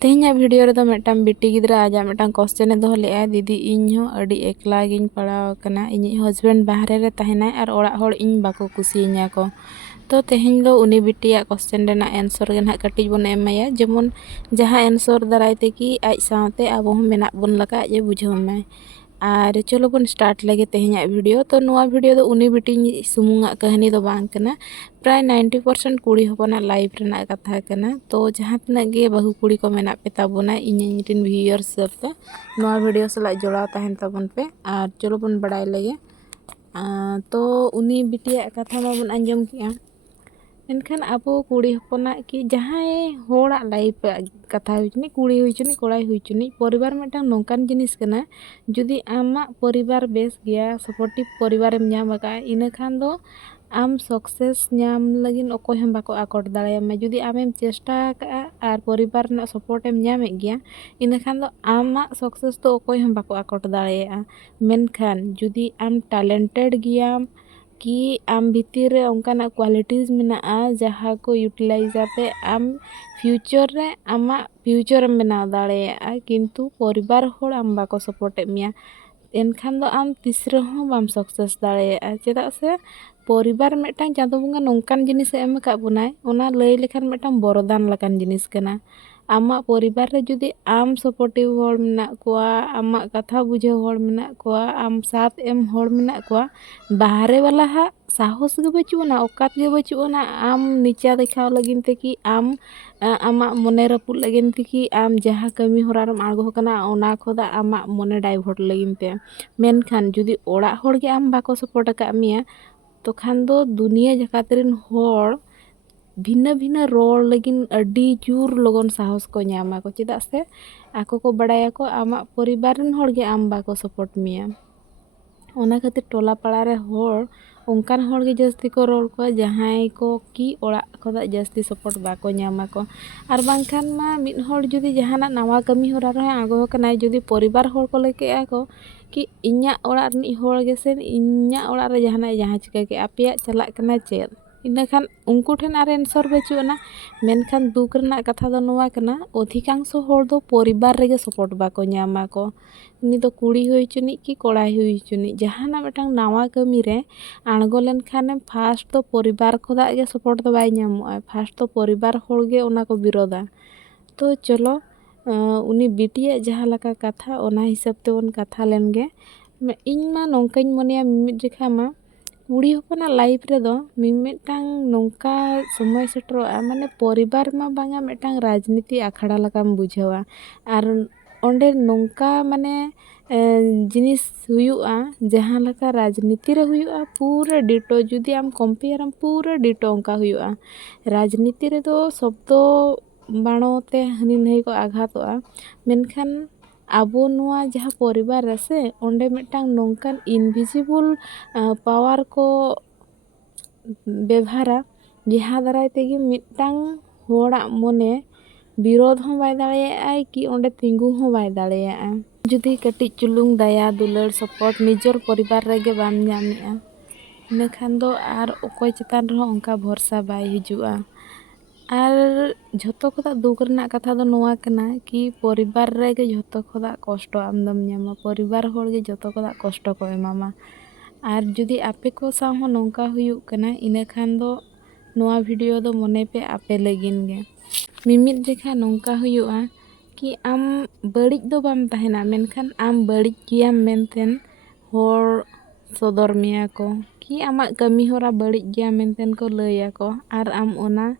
तेहना वीडियो रे मिट्टान बिटी गिद्रा आजा मिट्टान क्वेश्चन दोहो लेआ दीदी इᱧ अड़ी एकला गिन पढ़ाव कना इᱧ हस्बैंड बाहरे रे तहना और ओड़ा होड़ इᱧ बाको कुसियिᱧा को तो तेहन दो उनी बिटिया क्वेश्चन रेना आंसर गे ना कटिज बन एमाया जेमन जहाँ आंसर दाराय ते कि आज साथे आबो हम मेना बन लका जे बुझावमाय और चलो बन स्टार्ट लगे तेहना वीडियो तो नुआ वीडियो दो उनी बिटी सुमुंगा कहानी दो बांग कना प्राय 90% कुड़ी हपना लाइफ रेना कथा कना तो जहाँ तना गे बहु कुड़ी को मेना पे ताबोना इन व्यूअर्स सब तो नुआ वीडियो सला जोड़ा तहन ताबन पे और चलो बन बड़ाई लगे तो उनी बिटिया कथा मा बन अंजम किया मेनखान आबो कुड़ी हपना कि जहाँ होड़ा लाइफ कथा हुई कुड़ी हुई कोड़ा हुई परिवार मिट्टान नौकान जिनिस कना जुदी आमा परिवार बेस गया सपोर्टिव परिवार एम नाम का इना खान दो आम सक्सेस नाम लगिन अकोय हम बाको आकट दाड़ेयामा जुदी आमेम चेष्टा का और परिवार ना सपोर्ट एम नामे गया इना खान दो आमा सक्सेस तो अकोय हम बाको आकट दाड़ेया मेनखान जुदी आम टैलेंटेड गया कि आम भीतर रे उनकाना क्वालिटीज मेना जहाँ को यूटिलाइज आते आम फ्यूचर रे आमा फ्यूचर एम बना दाड़ेया किंतु परिवार होड़ आम बाको सपोर्ट मिया एनखान दो आम तीसरे हों बाम सक्सेस दाड़ेया चेदा से परिवार मिट्टान चांदो बंगा नौकान जिनिस एम का बनाय ओना लय लेखान मिट्टान बरदान लकान जिनिस कना आमा परिवार रे जुदी आम सपोर्टिव होड़ मेना कोआ आमा कथा बुझाव होड़ मेना कोआ आम साथ एम होड़ मेना कोआ बाहरे वाला हा साहस गे बचुना औकात गे बचुना आम नीचा देखाव लगिन ते कि आम आमा मने रपुद लगिन ते कि आम जहाँ कमी होरारम आगो कना ओना खोदा आमा मने डाइवर्ट लगिन ते मेनखान जुदी ओड़ा होड़ गे आम बाको सपोर्ट का मिया तो खान दो दुनिया जकात रेन होड़ भिन्न भिन्न रोड लगिन अड्डी जोर लगन साहस को नामा को चेदा से आको को बड़ाया को आमा परिवार रेन होड़ गे आम बाको सपोर्ट मिया ओना खातिर टोला पाड़ा रे होड़ उनकान होड़ गे जस्ती को रोल को जहां को कि ओड़ा खोदा जस्ती सपोर्ट बाको नामा को और बांखान मा मिद होड़ जुदी जहाना नवा कमी होरा रे आगो कनाय जुदी परिवार होड़ को लेके आको कि इन्या ओड़ा रनी होड़ गे से इन्या ओड़ा रे जहां चिका के आपिया चला कना चेद इना खान उनको ठेन आर आंसर बचुना मेनखान दुख रना कथा दो नोवा कना अधिकांश होड़ दो परिवार रेगे सपोर्ट बाको नामा को उनी दो कुड़ी हुई चुनी कि कोड़ा हुई चुनी जहाना मिटांग नावा कमी रे आणगो लेन खाने फास्ट तो परिवार खोदा गे सपोर्ट तो बाय नामोआ फास्ट तो परिवार होड़ गे ओना को विरोधा तो चलो उनी बिटिया जहाँ लका कथा ओना हिसाब ते बन कथा लेन गे इन मा नौकाኝ मनेया मिमिद जेखा मा कुड़ी हपना लाइफ रे दो मिमिटांग नौका समय सेटरोआ माने परिवार मा बांगा मिटांग राजनीति आखड़ा लकाम बुझावा और ओंडे नौका माने जिनिस हुयुआ जहाँ लका राजनीति रे हुयुआ पूरा डिटो जुदी आम कंपेयरम पूरा डिटो ओंका हुयुआ राजनीति रे दो शब्दो बाणोते हनी नहीं को आघातोआ मेनखान आबो नुआ जहाँ परिवार रसे ओंडे मिटांग नौकान इनविजिबल पावर को व्यवहारा जहाँ दाराय तेगी मिटांग होड़ा मने विरोध हो बाय दाड़ेया कि ओंडे तिंगु हो बाय दाड़ेया जुदी कटिज चुलुंग दया दुलर सपोर्ट निजर परिवार रेगे बाम नामेआ इनखान दो आर ओकोय चेतान रहो ओंका भरोसा बाय हिजुआ और झोतो खोदा दुख रना कथा दो नोआ कना कि परिवार रेगे झोतो खोदा कष्ट आमदम नामा परिवार होड़ गे झोतो खोदा कष्ट को एमामा और जुदी आपे को साव हो नौका हुयुग कना इना खान दो नोआ वीडियो दो मने पे आपे लगिन गे मिमिद जेखा नौका हुयुआ कि आम बड़िज दो बाम तहना मेनखान आम बड़िज गियाम मेनतेन होड़ सदर मिया को कि आमा कमी होरा बड़िज गिया मेनतेन को लया को और आम ओना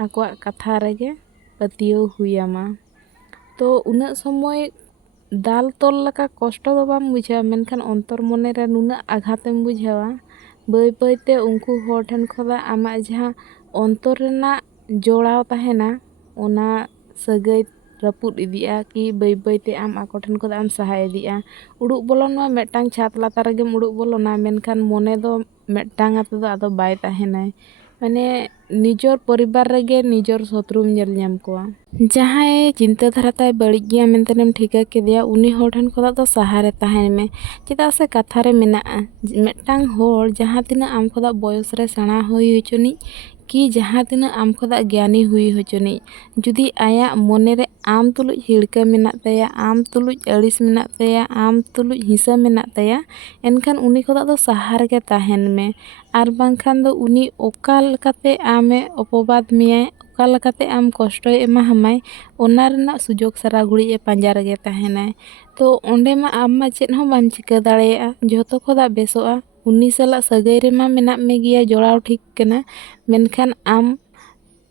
आकुआ कथा रेगे पतियो हुयामा तो उना समय दाल तोल लका कष्ट दो बाम बुझावा मेनखान अंतर मने रे नुना आघातेम बुझावा बय बयते उनको होड़ ठेन खोदा आमा जहाँ अंतर रेना जोड़ाव तहेना ओना सगै रपुद इदिया कि बय बयते आम आको ठेन खोदा आम सहा इदिया उड़ुक बोलोन मा मेटांग छात लातार रेगेम उड़ुक बोलोना मेनखान मने दो मेटांग आते दो आदो बाय तहेनाय माने निजर परिवार रेगे निजर शत्रुम नेल नाम कोआ जहाँ चिंता धाराताय बड़िज गिया मेनतेनेम ठिका केदिया उनी होड़ ठेन खोदा दो सहारे तहेन में चेदा से कथा रे मेना मेटांग होड़ जहाँ तिना आम खोदा बयस रे सेणा होई होचुनी कि जहाँ तिनाᱹग आम खोदा ज्ञानी हुई होचोनिज जुदी आया मोने रे आम तुलुज हिड़का मेनाग ताया आम तुलुज अड़िस मेनाग ताया आम तुलुज हिंसा मेनाग ताया एनखान उनी खोदा दो साहा रेगे ताहेन में आर बांखान दो उनी ओका लेकाते आमे अपबाद मेयाय ओका लेकाते आम कष्टय एमा हमाय ओना रेनाग सुजोग सारा घुड़ी ए पांजा रेगे ताहेनाय तो ओंडे मा आम मा चेद हों बाम चिका दाड़ेयागा जहतो खोदा बेसोआ उनी साला सगाई रेमा मेनाग मे गिया जोड़ाव ठीक कना मेनखान आम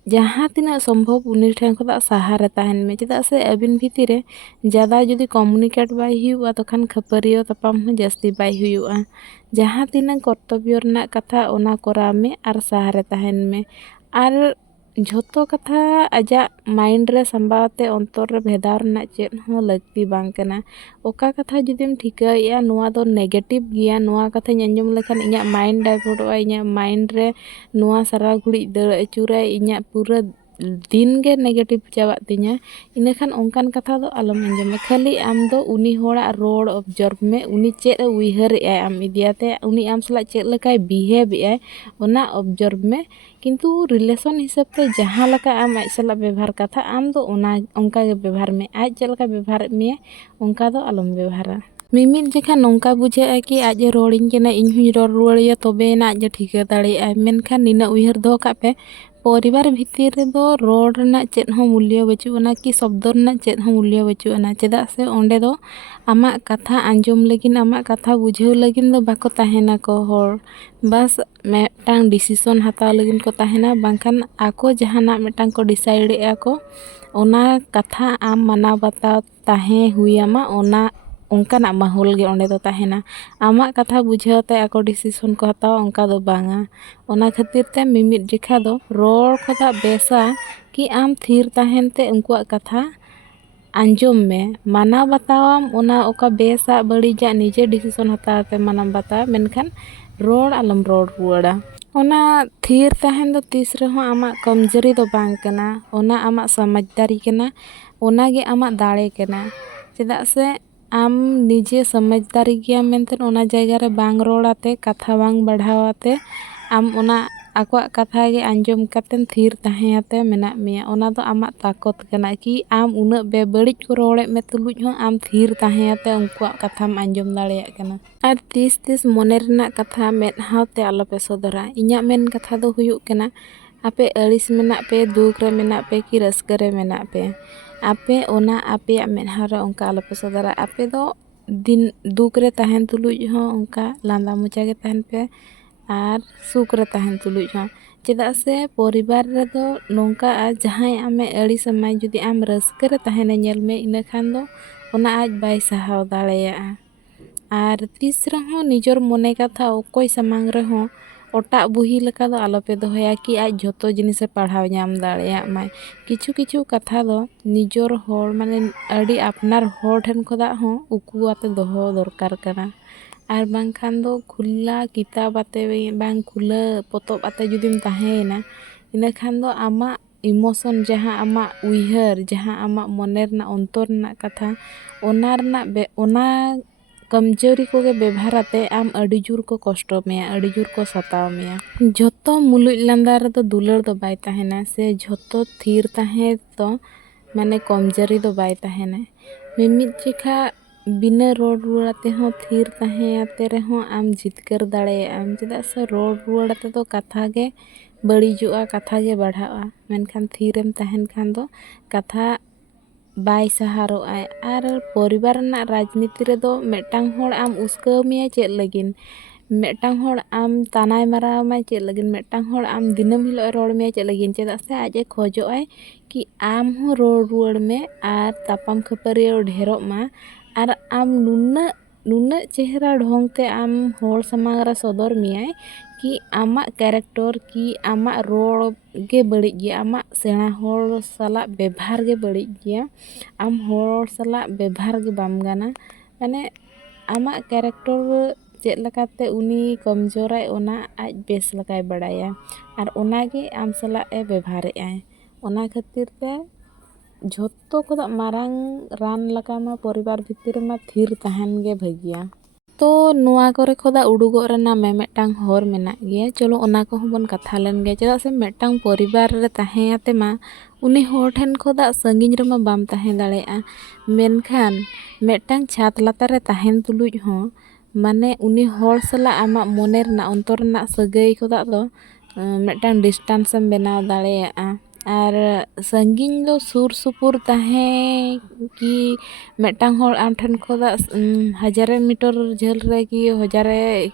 जहाँ तिना संभव उनी ठेन खोदा साहा रे ताहेन में चेदा से अबिन भीती रे ज़्यादा जुदी कम्युनिकेट बाय हुआ तो खान खपरियो तपाम हों जास्ती बाय हुआ जहाँ तिना कर्तव्य रना कथा ओना कोराव में आर साहा रे ताहेन में आर झोतो कथा आजा माइंड रे संभावते अंतर रे भेदाव रना चेद हों लगती बांग कना ओका कथा जुदीम ठिकाया नुआ दो नेगेटिव गिया नुआ कथा अंजम लेखान इᱧᱟᱹᱜ माइंड डाइवर्टोआ इᱧᱟᱹᱜ माइंड रे नुआ सारा घुड़ी दड़ अचुराय इᱧᱟᱹᱜ पूरा दिन गे नेगेटिव चाबाग तिᱧा इनखान ओंकान कथा दो आलम अंजम खाली आम दो उनी होड़ा रोड ऑब्जर्व में उनी चेद उइहर आय आम इदियाते उनी आम सला चेद लेकाय बिहेव आय ओना ऑब्जर्व में किंतु रिलेशन हिसाब ते जहाँ लका आम आज सला व्यवहार कथा आम दो ओना ओंका गे व्यवहार में आज चेद लका व्यवहार में ओंका दो आलम व्यवहारा मिमिद जेखा नौका बुझे कि आज रोड़िंग केना इन हुई रोड़ रुआड़िया तबे ना आज ठिका दाड़ेया मेनखान निना उइहर दो का पे परिवार भितर रे दो रोड रना चेद हों मूल्य बचुआना कि शब्द रना चेद हों मूल्य बचुआना चेदा से ओंडे दो आमा कथा आंजम लगिन आमा कथा बुझेव लगिन दो बाको ताहेना को होड़ बस मेटांग डिसीजन हताव लगिन को ताहेना बांखान आको जहाना मेटांग को डिसाइड को ओना कथा आम माना बताव ताहे हुयामा ओना ओंकाना माहौल गे ओंडे दो ताहेना आमा कथा बुझावते आको डिसीजन को हताव ओंका दो बांगा ओना खातिर ते मिमिद जेखा दो रोड खोदा बेसा कि आम थीर ताहेन ते उनकुआ कथा आंजम में माना बतावाम ओना ओका बेसा बड़ीजा निजे डिसीजन हतावते माना बताव मेनखान रोड आलम रोड रुआड़ा ओना थीर ताहेन दो तीस रहो आमा कमजोरी दो बांग कना ओना आमा समझदारी कना ओना गे आमा दाड़े कना चेदा से आम निजे समझदारी गया मेंते ओना जायगा रे बांग रोड़ाते कथा बांग बढ़ावाते आम ओना आको कथा गे आंजम कातेन थीर ताहेयाते मेना मेया ओना दो आमा ताकत कना कि आम उना बेबड़िज को रोड़े में तुलुज हों आम थीर ताहेयाते उनकुआ कथाम आंजम दाड़ेया कना आर तीस मोने रना कथा मेदहावते आलोपे सदरा इᱧᱟᱹᱜ मेन कथा दो हुयुग कना आपे अड़िस मेना पे दुख रे मेना पे कि रस्का रे मेना पे आपे ओना आपे मेदहा रे ओंका आलोपे सदरा आपे दो दिन दुख रे ताहेन तुलुज हों ओंका लांदा मुचा गे ताहेन पे आर सुख रे ताहेन तुलुज हों चेदा से परिवार रे दो नोंका जहां आमे अड़िस माय जुदी आम रस्का रे ताहेने नेल में इना खान दो ओना आज बाय सहाव दाड़ेया आर तीस रहो निजर मोने कथा ओकोय समांग रहो ओटा बुही लेका दो आलोपे दोहया कि आज झोतो जिनिसे पढ़ाव नाम दाड़ेया माय किछु किछु कथा दो निजर होड़ माने अड़ी आपनार होड़ ठेन खोदा हो उकुआते दोहो दरकार कना आर बांखान दो खुला किताब आते बांग खुला पोतोब आते जुदीम ताहेना इना खान दो आमा इमोशन जहाँ आमा उइहर जहाँ आमा मोने रना अंतर रना कथा ओना कमजोरी को गे व्यवहाराते आम अड़ी जुर को कष्ट में अड़ी जुर को सताव में झोतो मुलुज लांदा रे दो दुलर दो बाय ताहेना से झोतो थीर ताहे तो माने कमजोरी दो बाय ताहेना मिमिद जेखा बिना रोड रुआड़ाते हों थीर ताहेयाते रे हों आम जितकर दाड़ेया आम चेदा से रोड रुआड़ाते दो कथा गे बड़ीजुआ कथा गे बढ़ावा मेनखान थीरेम ताहेन खान दो कथा बाय सहारो आय आर परिवार ना राजनीति रे दो मेटांग होड़ आम उस्काव मिया चेद लगिन मेटांग होड़ आम तानाय माराव माय चेद लगिन मेटांग होड़ आम दिनम हिलो रोड़ मिया चेद लगिन चेदा से आज खोजो आय कि आम हो रोड़ रुआड़ में आर तापाम खपरियो ढेरों मा आर आम नुना चेहरा ढोंग ते आम होड़ समांग रे सदर मियाय कि आमा कैरेक्टर कि आमा रोड़ गे बड़िज गया आमा सेना होड़ साला व्यवहार गे बड़िज गया आम होड़ साला व्यवहार गे बाम गाना माने आमा कैरेक्टर चेद लकाते उनी कमजोराय ओना आज बेस लकाय बड़ाया आर ओना गे आम साला ए व्यवहार आय ओना खातिर ते झोतो को मारांग रान लका मा परिवार भितर मा थीर ताहन गे भगिया। ᱛᱚ ᱱᱚᱣᱟ ᱠᱚᱨᱮ ᱠᱷᱚᱱᱟᱜ ᱩᱰᱩᱠᱚᱜ ᱨᱮᱱᱟᱜ ᱢᱤᱢᱤᱫᱴᱟᱝ ᱦᱚᱨ ᱢᱮᱱᱟᱜ ᱜᱮᱭᱟ, ᱪᱚᱞᱚ ᱚᱱᱟ ᱠᱚᱦᱚᱸ ᱵᱚᱱ ᱠᱟᱛᱷᱟ ᱞᱮᱱ ᱜᱮᱭᱟ᱾ ᱪᱮᱫᱟᱜ ᱥᱮ ᱢᱤᱫᱴᱟᱝ ᱯᱚᱨᱤᱵᱟᱨ ᱨᱮ ᱛᱟᱦᱮᱸ ᱟᱛᱮ ᱢᱟ ᱩᱱᱤ ᱦᱚᱲ ᱴᱷᱮᱱ ᱠᱷᱚᱱᱟᱜ ᱥᱟᱺᱜᱤᱧ ᱨᱮᱢᱟ ᱵᱟᱢ ᱛᱟᱦᱮᱸ ᱫᱟᱲᱮᱭᱟᱜᱼᱟ, ᱢᱮᱱᱠᱷᱟᱱ ᱢᱤᱫᱴᱟᱝ ᱪᱷᱟᱫᱽ ᱞᱟᱛᱟᱨ ᱨᱮ ᱛᱟᱦᱮᱱ ᱛᱩᱞᱩᱡ ᱦᱚᱸ ᱢᱟᱱᱮ ᱩᱱᱤ ᱦᱚᱲ ᱥᱟᱞᱟᱜ ᱟᱢᱟᱜ ᱢᱚᱱᱮ ᱨᱮᱱᱟᱜ ᱚᱱᱛᱚᱨ ᱨᱮᱱᱟᱜ ᱥᱟᱹᱜᱟᱹᱭ ᱠᱷᱚᱱᱟᱜ ᱫᱚ ᱢᱤᱫᱴᱟᱝ ᱰᱤᱥᱴᱮᱱᱥ ᱮᱢ ᱵᱮᱱᱟᱣ ᱫᱟᱲᱮᱭᱟᱜᱼᱟ᱾ ᱟᱨ ᱥᱟᱺᱜᱤᱧ ᱫᱚ ᱥᱩᱨ ᱥᱩᱯᱩᱨ ᱛᱟᱦᱮᱸ ᱠᱤ ᱢᱤᱫᱴᱟᱝ ᱦᱚᱲ ᱟᱢ ᱴᱷᱮᱱ ᱠᱷᱚᱱᱟᱜ ᱦᱟᱡᱟᱨᱮ ᱢᱤᱴᱟᱨ ᱡᱷᱟᱹᱞ ᱨᱮ ᱠᱤ ᱦᱟᱡᱟᱨᱮ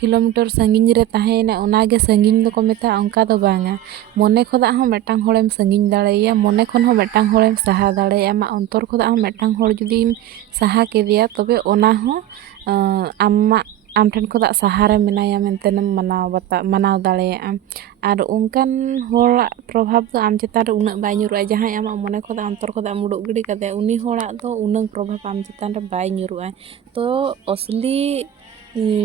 ᱠᱤᱞᱳᱢᱤᱴᱟᱨ ᱥᱟᱺᱜᱤᱧ ᱨᱮ ᱛᱟᱦᱮᱸᱭᱮᱱᱟ ᱚᱱᱟᱜᱮ ᱥᱟᱺᱜᱤᱧ ᱫᱚᱠᱚ ᱢᱮᱛᱟᱜᱼᱟ, ᱚᱱᱠᱟ ᱫᱚ ᱵᱟᱝᱟ᱾ ᱢᱚᱱᱮ ᱠᱷᱚᱱᱟᱜ ᱦᱚᱸ ᱢᱤᱫᱴᱟᱝ ᱦᱚᱲᱮᱢ ᱥᱟᱺᱜᱤᱧ ᱫᱟᱲᱮᱭᱟᱭᱟ, ᱢᱚᱱᱮ ᱠᱷᱚᱱ ᱦᱚᱸ ᱢᱤᱫᱴᱟᱝ ᱦᱚᱲᱮᱢ ᱥᱟᱦᱟ ᱫᱟᱲᱮᱭᱟᱜᱼᱟ, ᱟᱢᱟᱜ ᱚᱱᱛᱚᱨ ᱠᱷᱚᱱᱟᱜ ᱦᱚᱸ ᱢᱤᱫᱴᱟᱝ ᱦᱚᱲ ᱡᱩᱫᱤᱢ ᱥᱟᱦᱟ ᱠᱮᱫᱮᱭᱟ ᱛᱚᱵᱮ ᱚᱱᱟ ᱦᱚᱸ ᱟᱢ ᱴᱷᱮᱱ ᱠᱷᱚᱱᱟᱜ ᱥᱟᱦᱟᱨᱮ ᱢᱮᱱᱟᱭᱟ ᱢᱮᱱᱛᱮᱢ ᱢᱟᱱᱟᱣ ᱫᱟᱲᱮᱭᱟᱜᱼᱟ᱾ ᱟᱨ ᱚᱱᱠᱟᱱ ᱦᱚᱲᱟᱜ ᱯᱨᱚᱵᱷᱟᱵᱽ ᱫᱚ ᱟᱢ ᱪᱮᱛᱟᱱ ᱨᱮ ᱩᱱᱟᱹᱜ ᱵᱟᱭ ᱧᱩᱨᱩᱜᱼᱟ, ᱡᱟᱦᱟᱸᱭ ᱟᱢᱟᱜ ᱢᱚᱱᱮ ᱠᱷᱚᱱᱟᱜ ᱚᱱᱛᱚᱨ ᱠᱷᱚᱱᱟᱜ ᱮᱢ ᱩᱰᱩᱠ ᱜᱤᱰᱤ ᱠᱟᱫᱮᱭᱟ ᱩᱱᱤ ᱦᱚᱲᱟᱜ ᱫᱚ ᱩᱱᱟᱹᱜ ᱯᱨᱚᱵᱷᱟᱵᱽ ᱟᱢ ᱪᱮᱛᱟᱱ ᱨᱮ ᱵᱟᱭ ᱧᱩᱨᱩᱜᱼᱟ᱾ ᱛᱚ ᱚᱥᱞᱤ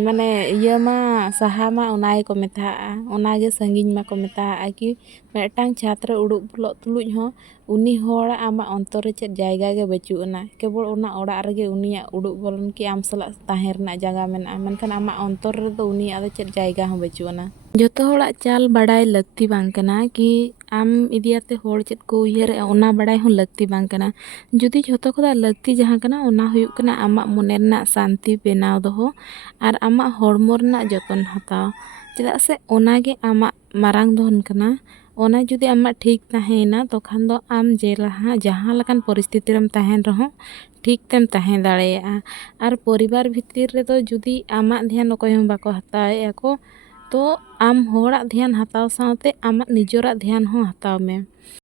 ᱢᱟᱱᱮ ᱤᱭᱟᱹ ᱢᱟ ᱥᱟᱦᱟ ᱢᱟ ᱚᱱᱟ ᱜᱮᱠᱚ ᱢᱮᱛᱟᱜᱼᱟ, ᱚᱱᱟᱜᱮ ᱥᱟᱺᱜᱤᱧ ᱢᱟᱠᱚ ᱢᱮᱛᱟᱜᱼᱟ ᱠᱤ ᱢᱤᱫᱴᱟᱝ ᱪᱷᱟᱫᱽ ᱨᱮ ᱩᱰᱩᱠ ᱵᱚᱞᱚᱜ ᱛᱩᱞᱩᱡ ᱦᱚᱸ ᱩᱱᱤ ᱦᱚᱲᱟᱜ ᱟᱢᱟᱜ ᱚᱱᱛᱚᱨ ᱨᱮ ᱪᱮᱫ ᱡᱟᱭᱜᱟ ᱜᱮ ᱵᱟᱹᱪᱩᱜ ᱟᱱᱟ, ᱠᱮᱵᱚᱞ ᱚᱱᱟ ᱚᱲᱟᱜ ᱨᱮᱜᱮ ᱩᱱᱤᱭᱟᱜ ᱩᱰᱩᱠ ᱵᱚᱞᱚᱱ ᱠᱤ ᱟᱢ ᱥᱟᱞᱟᱜ ᱛᱟᱦᱮᱸ ᱨᱮᱱᱟᱜ ᱡᱟᱭᱜᱟ ᱢᱮᱱᱟᱜᱼᱟ, ᱢᱮᱱᱠᱷᱟᱱ ᱟᱢᱟᱜ ᱚᱱᱛᱚᱨ ᱨᱮᱫᱚ ᱩᱱᱤᱭᱟᱜ ᱫᱚ ᱪᱮᱫ ᱡᱟᱭᱜᱟ ᱦᱚᱸ ᱵᱟᱹᱪᱩᱜ ᱟᱱᱟ᱾ ᱡᱚᱛᱚ ᱦᱚᱲᱟᱜ ᱪᱟᱞ ᱵᱟᱲᱟᱭ ᱞᱟᱹᱠᱛᱤ ᱵᱟᱝ ᱠᱟᱱᱟ ᱠᱤ ᱟᱢ ᱤᱫᱤᱭᱟᱛᱮ ᱦᱚᱲ ᱪᱮᱫ ᱠᱚ ᱩᱭᱦᱟᱹᱨᱮᱜᱼᱟ ᱚᱱᱟ ᱵᱟᱲᱟᱭ ᱦᱚᱸ ᱞᱟᱹᱠᱛᱤ ᱵᱟᱝ ᱠᱟᱱᱟ᱾ ᱡᱩᱫᱤ ᱡᱷᱚᱛᱚ ᱠᱷᱚᱱᱟᱜ ᱞᱟᱹᱠᱛᱤ ᱡᱟᱦᱟᱸ ᱠᱟᱱᱟ ᱚᱱᱟ ᱦᱩᱭᱩᱜ ᱠᱟᱱᱟ ᱟᱢᱟᱜ ᱢᱚᱱᱮ ᱨᱮᱱᱟᱜ ᱥᱟᱱᱛᱤ ᱵᱮᱱᱟᱣ ᱫᱚᱦᱚ ᱟᱨ ᱟᱢᱟᱜ ᱦᱚᱲᱢᱚ ᱨᱮᱱᱟᱜ ᱡᱚᱛᱚᱱ ᱦᱟᱛᱟᱣ, ᱪᱮᱫᱟᱜ ᱥᱮ ᱚᱱᱟᱜᱮ ᱟᱢᱟᱜ ᱢᱟᱨᱟᱝ ᱫᱷᱚᱱ ᱠᱟᱱᱟ᱾ ᱚᱱᱟ ᱡᱩᱫᱤ ᱟᱢᱟᱜ ᱴᱷᱤᱠ ᱛᱟᱦᱮᱸᱭᱮᱱᱟ ᱛᱚᱠᱷᱟᱱ ᱫᱚ ᱟᱢ ᱡᱟᱦᱟᱸ ᱞᱮᱠᱟᱱ ᱯᱚᱨᱤᱥᱛᱷᱤᱛᱤ ᱨᱮᱢ ᱛᱟᱦᱮᱱ ᱨᱮᱦᱚᱸ ᱴᱷᱤᱠ ᱛᱮᱢ ᱛᱟᱦᱮᱸ ᱫᱟᱲᱮᱭᱟᱜᱼᱟ᱾ ᱟᱨ ᱯᱚᱨᱤᱵᱟᱨ ᱵᱷᱤᱛᱤᱨ ᱨᱮᱫᱚ ᱡᱩᱫᱤ ᱟᱢᱟᱜ ᱫᱷᱮᱭᱟᱱ ᱚᱠᱚᱭ ᱦᱚᱸ ᱵᱟᱠᱚ ᱦᱟᱛᱟᱣᱮᱜᱼᱟ ᱠᱚ, ᱛᱚ ᱟᱢ ᱦᱚᱲᱟᱜ ᱫᱷᱮᱭᱟᱱ ᱦᱟᱛᱟᱣ ᱥᱟᱶᱛᱮ ᱟᱢᱟᱜ ᱱᱤᱡᱮᱨᱟᱜ ᱫᱷᱮᱭᱟᱱ ᱦᱚᱸ ᱦᱟᱛᱟᱣ ᱢᱮ᱾